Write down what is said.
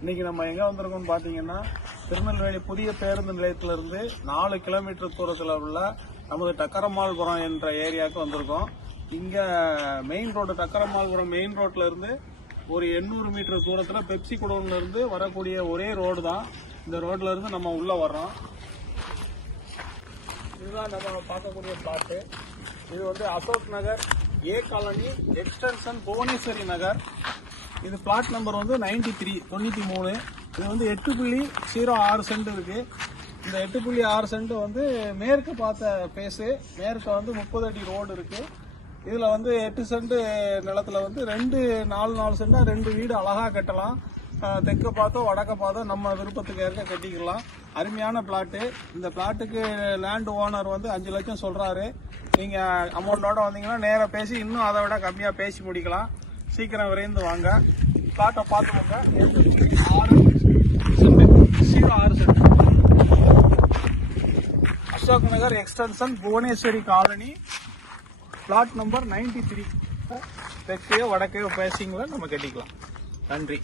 இன்னைக்கு நம்ம எங்க வந்திருக்கோம்னு பாத்தீங்கன்னா திருநெல்வேலி புதிய பேருந்து நிலையத்திலிருந்து 4 கிலோமீட்டர் தூரத்தில் உள்ள நமது டக்கரமால்புரம் என்ற ஏரியாவுக்கு வந்திருக்கோம். இங்க மெயின் ரோடு டக்கரமால்புரம் மெயின் ரோட்ல இருந்து ஒரு 800 மீட்டர் தூரத்துல பெப்சி குடோன்ல இருந்து வரக்கூடிய ஒரே ரோடு தான். இந்த ரோட்ல இருந்து நம்ம உள்ள வர்றோம். இதுதான் நம்ம பார்க்கக்கூடிய பிளாட்டு. இது வந்து அசோக் நகர் ஏ காலனி எக்ஸ்டென்ஷன் புவனேஸ்வரி நகர். இது பிளாட் நம்பர் வந்து 93. இது வந்து 8.06 சென்ட் இருக்கு. இந்த 8.6 சென்ட் வந்து மேற்கு பார்த்த பேசு. மேற்கு வந்து 30 அடி ரோடு இருக்கு. இதுல வந்து 8 சென்ட் நிலத்துல வந்து 4 சென்டா 2 வீடு அழகா கட்டலாம். தெற்க பார்த்தோ வடக்க பார்த்தோ நம்ம விருப்பத்துக்கு ஏற்க கட்டிக்கலாம். அருமையான பிளாட்டு. இந்த பிளாட்டுக்கு லேண்ட் ஓனர் வந்து 5 லட்சம் சொல்றாரு. நீங்க அமௌண்டோட வந்தீங்கன்னா நேர பேசி இன்னும் அதை விட கம்மியா பேசி முடிக்கலாம். சீக்கிரம் விரைந்து வாங்க. பிளாட்டை பார்த்துக்கோங்க. 6 cent Ashok Nagar extension Bhuvaneswari colony plot number 93. தெற்கையோ வடக்கையோ பேசிங்களா நம்ம கட்டிக்கலாம். நன்றி.